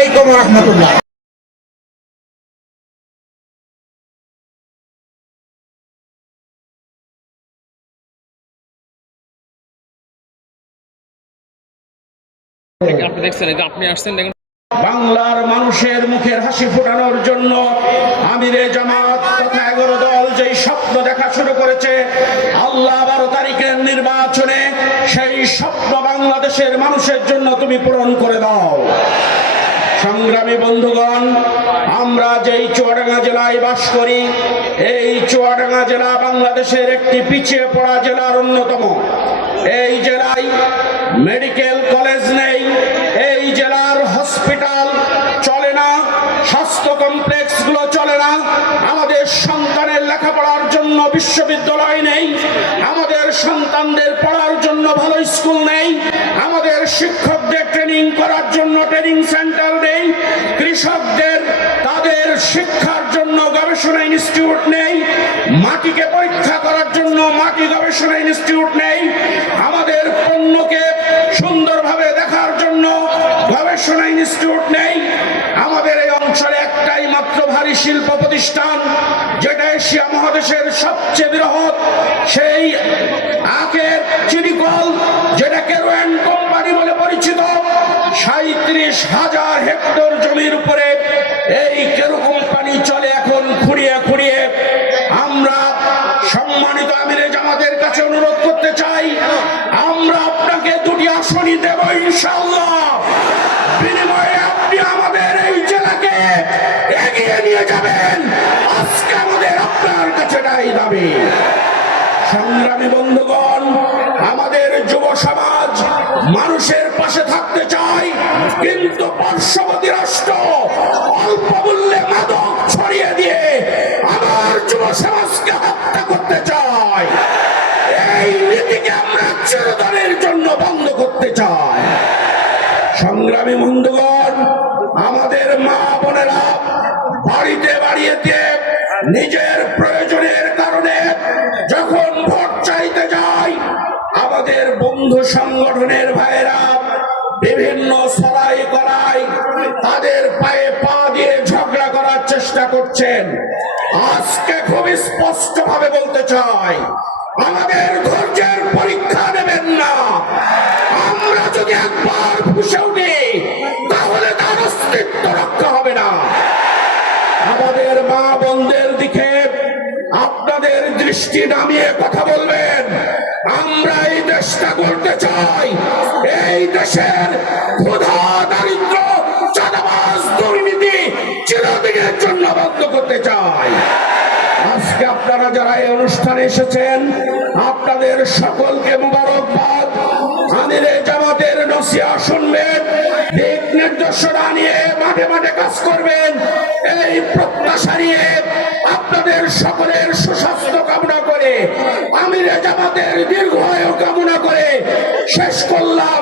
আলাইকুম ওয়া রাহমাতুল্লাহ। আপনি দেখছেন, এটা আপনি আসছেন দেখেন। বাংলার মানুষের মুখের হাসি ফোটানোর জন্য আমিরে জামাত তথা 11 দল যেই স্বপ্ন দেখা শুরু করেছে, আল্লাহ 12 তারিখের নির্বাচনে সেই স্বপ্ন বাংলাদেশের মানুষের জন্য তুমি পূরণ করে দাও। সংগ্রামী বন্ধুগণ, আমরা যেই চুয়াডাঙ্গা জেলায় বাস করি, এই চুয়াডাঙ্গা জেলা বাংলাদেশের একটি পিছিয়ে পড়া জেলার অন্যতম। এই জেলায় মেডিকেল কলেজ নেই, এই জেলার হসপিটাল চলে না, স্বাস্থ্য কমপ্লেক্স গুলো চলে না, আমাদের সন্তানের লেখাপড়ার জন্য বিশ্ববিদ্যালয় নেই, আমাদের সন্তানদের পড়ার জন্য ভালো স্কুল নেই, আমাদের শিক্ষকদের ট্রেনিং করার জন্য ট্রেনিং সেন্টার নেই, কৃষকদের তাদের শিক্ষার জন্য গবেষণা ইনস্টিটিউট নেই, মাটিকে পরীক্ষা করার জন্য মাটি গবেষণা ইনস্টিটিউট নেই, আমাদের পণ্যকে সুন্দরভাবে দেখার জন্য গবেষণা ইনস্টিটিউট নেই। আমাদের এই অঞ্চলে একটাই মাত্র ভারী শিল্প প্রতিষ্ঠান, যেটা এশিয়া মহাদেশের সবচেয়ে বৃহৎ, সেই আখের চিনিকল, যেটা কেরোয়ান কোম্পানি বলে পরিচিত। 37,000 হেক্টর জমির উপরে এই কেরো কোম্পানি চলে এখন খুঁড়িয়ে খুঁড়িয়ে। আমরা সম্মানিত আমিরে জামাতের কাছে অনুরোধ করতে চাই, আমরা আপনাকে 2টি আসনই দেব ইনশাআল্লাহ। বিনিময়ে আপনি আমাদের এই জেলাকে এগিয়ে নিয়ে যাবেন। আজকে আমাদের আপনার কাছে এটাই দাবি। সংগ্রামী বন্ধুগণ, আমাদের যুব সমাজ মানুষের পাশে থাকতে চায়, কিন্তু পার্শ্ববর্তী রাষ্ট্র অল্প মূল্যে মাদক ছড়িয়ে দিয়ে আমার যুব সমাজকে হত্যা করতে চায়। এই নীতিকে আমরা চিরদিনের জন্য বন্ধ করতে চাই। সংগ্রামী বন্ধুগণ, আমাদের মা বোনেরা বাড়িতে বাড়িতে নিজের প্রয়োজনের কারণে যখন ভোট চাইতে যায়, আমাদের বন্ধু সংগঠনের ভাইয়েরা বিভিন্ন সরাই করায় তাদের পায়ে পা দিয়ে ঝগড়া করার চেষ্টা করছেন। আজকে খুব স্পষ্ট ভাবে বলতে চাই, আমাদের ধৈর্যের পরীক্ষা নেবেন না। আমরা যদি একবার ফুঁসে উঠি, তাহলে তার অস্তিত্ব রক্ষা হবে না। আমাদের মা বোনদের দিকে আপনাদের দৃষ্টি নামিয়ে কথা বলবেন। আমরা এই দেশটা গড়তে চাই, এই দেশের ক্ষুধা, দারিদ্র, চাঁদাবাজ, দুর্নীতি চিরদিনের জন্য বন্ধ করতে চাই। আজকে আপনারা যারা এই অনুষ্ঠানে এসেছেন, আপনাদের সকলকে মুবারকবাদ। আমিরে জামাতের নসিহত শুনবেন, দিক নির্দেশনা নিয়ে মাঠে মাঠে কাজ করবেন, এই প্রত্যাশা নিয়ে আপনাদের সকলের সুস্বাস্থ্য কামনা করে, আমিরে জামাতের দীর্ঘায়ু কামনা করে শেষ করলাম।